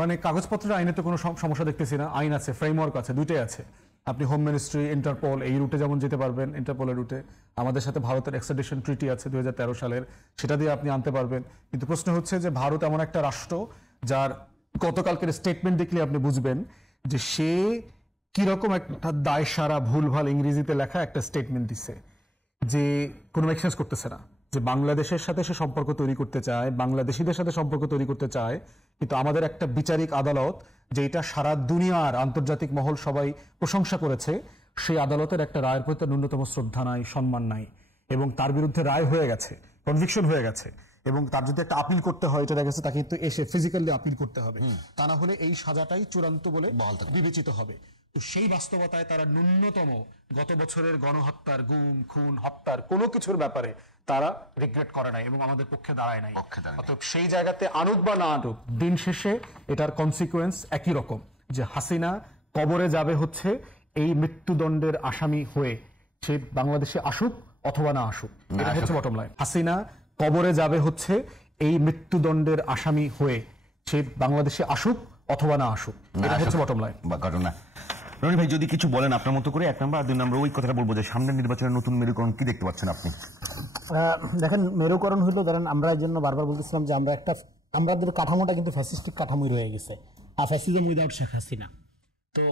মানে কাগজপত্রের আইনে তো কোনো সমস্যা দেখতেছি না। আইন আছে, ফ্রেমওয়ার্ক আছে, দুইটাই আছে। আপনি হোম মিনিস্ট্রি, ইন্টারপোল এই রুটে যেমন যেতে পারবেন, ইন্টারপোলের রুটে আমাদের সাথে ভারতের এক্সট্রাডিশন ট্রিটি আছে 2013 সালের, সেটা দিয়ে আপনি আনতে পারবেন। কিন্তু প্রশ্ন হচ্ছে যে ভারত এমন একটা রাষ্ট্র যার গতকালকের স্টেটমেন্ট দেখলে আপনি বুঝবেন যে সে কিরকম একটা দায় সারা ভুলভাল ইংরেজিতে লেখা একটা স্টেটমেন্ট দিছে, যে কোনো মেক সেন্স করতেছে না। যে বাংলাদেশের সাথে সে সম্পর্ক তৈরি করতে চায়, বাংলাদেশিদের সাথে সম্পর্ক তৈরি করতে চায়, কিন্তু আমাদের একটা বিচারিক আদালত যেটা সারা দুনিয়ার আন্তর্জাতিক মহল সবাই প্রশংসা করেছে, সেই আদালতের একটা রায়ের প্রতি ন্যূনতম শ্রদ্ধা নাই, সম্মান নাই, এবং তার বিরুদ্ধে রায় হয়ে গেছে, কনভিকশন হয়ে গেছে, এবং তার যদি একটা আপিল করতে হয়, এটা দেখা গেছে তাকে কিন্তু এসে ফিজিক্যালি আপিল করতে হবে, তা না হলে এই সাজাটাই চূড়ান্ত বলে বিবেচিত হবে। তো সেই বাস্তবতায় তারা ন্যূনতম গত বছরের গণহত্যার, গুম খুন হত্যার কোনো কিছুর ব্যাপারে তারা রিগ্রেট করে নাই এবং আমাদের পক্ষে দাঁড়ায় নাই। অতএব সেই জায়গাতে আনুক বা না আনুক, দিন শেষে এটার কনসিকুয়েন্স একই রকম, যে হাসিনা কবরে যাবে হচ্ছে এই মৃত্যুদণ্ডের আসামি হয়ে, সে বাংলাদেশে আসুক অথবা না আসুক, এটা হচ্ছে বটম লাইন। হাসিনা কবরে যাবে হচ্ছে এই মৃত্যুদণ্ডের আসামি হয়ে, সে বাংলাদেশে আসুক অথবা না আসুক, এটা হচ্ছে বটম লাইন বা ঘটনা। রনি ভাই যদি কিছু বলেন আপনার মতো করে, 1 নম্বর আর 2 নম্বর ওই কথাটা বলবো যে সামনের নির্বাচনের নতুন মেরুকরণ কি দেখতে পাচ্ছেন আপনি? দেখেন, মেরুকরণ হইলো, ধরেন আমরা এই জন্য বারবার বলতেছিলাম যে আমাদের কাঠামোটা কিন্তু ফ্যাসিস্টিক কাঠামোই রয়ে গেছে, আর ফ্যাসিজম উইদাউট শেখ হাসিনা। তো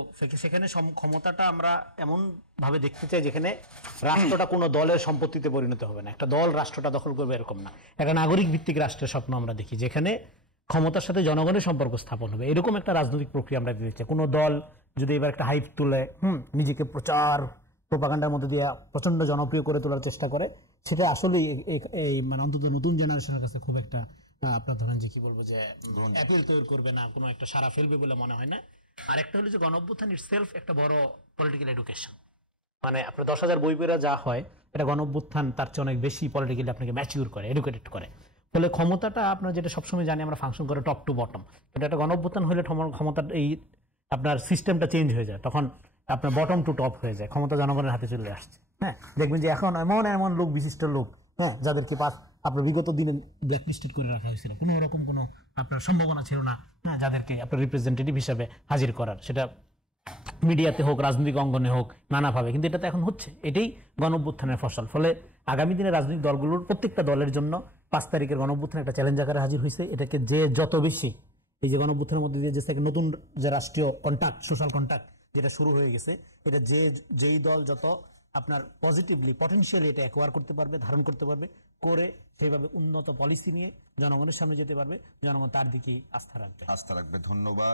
সেখানে ক্ষমতাটা আমরা এমন ভাবে দেখতে চাই যেখানে রাষ্ট্রটা কোনো দলের সম্পত্তিতে পরিণত হবে না, একটা দল রাষ্ট্রটা দখল করবে এরকম না, একটা নাগরিক ভিত্তিক রাষ্ট্রের স্বপ্ন আমরা দেখি, যেখানে ক্ষমতার সাথে জনগণের সম্পর্ক স্থাপন হবে, এরকম একটা রাজনৈতিক প্রক্রিয়া আমরা দিতে চাই। কোনো দল যদি এবার একটা হাইপ তুলে নিজেকে প্রোপাগান্ডার মধ্যে দিয়ে প্রচন্ড জনপ্রিয় করে তোলার চেষ্টা করে, সেটা আসলে এই মানে অন্তত নতুন জেনারেশনের কাছে খুব একটা আপনার ধরেন যে কি বলবো যে অ্যাপিল তৈরি করবে না, কোনো একটা সারা ফেলবে বলে মনে হয় না। আর একটা হলো যে গণঅভ্যুত্থান ইটসেলফ একটা বড় পলিটিক্যাল এডুকেশন, মানে আপনার 10,000 বই পড়া যা হয়, এটা গণঅভ্যুত্থান তার চেয়ে অনেক বেশি পলিটিক্যালি আপনাকে ম্যাচিউর করে, এডুকেটেড করে। ফলে ক্ষমতাটা আপনার যেটা সবসময় জানি আমরা ফাংশন করে টপ টু বটম, কিন্তু একটা গণঅভ্যুত্থান হলে ক্ষমতার এই আপনার সিস্টেমটা চেঞ্জ হয়ে যায়, তখন আপনার বটম টু টপ হয়ে যায়, ক্ষমতা জনগণের হাতে চলে আসছে। হ্যাঁ, দেখবেন যে এখন এমন লোক, বিশিষ্ট লোক, হ্যাঁ, যাদেরকে আপনার বিগত দিনে ব্ল্যাকলিস্টেড করে রাখা হয়েছিল, কোনো রকম কোনো আপনার সম্ভাবনা ছিল না, হ্যাঁ, যাদেরকে আপনার রিপ্রেজেন্টেটিভ হিসাবে হাজির করার, সেটা মিডিয়াতে হোক, রাজনৈতিক অঙ্গনে হোক, নানাভাবে, কিন্তু এটা তো এখন হচ্ছে, এটাই গণঅভ্যুত্থানের ফসল। ফলে আগামী দিনে রাজনৈতিক দলগুলোর প্রত্যেকটা দলের জন্য 5 তারিখের গণঅভ্যুত্থান একটা চ্যালেঞ্জ আকারে হাজির হয়েছে। এটাকে যে যত বেশি এই যে গণঅভ্যুত্থানের মধ্যে দিয়ে যে নতুন যে রাষ্ট্রীয় কন্ট্যাক্ট, সোশ্যাল কন্ট্যাক্ট যেটা শুরু হয়ে গেছে, এটা যেই দল যত আপনার পজিটিভলি পটেনশিয়ালি এটা অ্যাকোয়ার করতে পারবে, ধারণ করতে পারবে, করে সেইভাবে উন্নত পলিসি নিয়ে জনগণের সামনে যেতে পারবে, জনগণ তার দিকেই আস্থা রাখবে। ধন্যবাদ।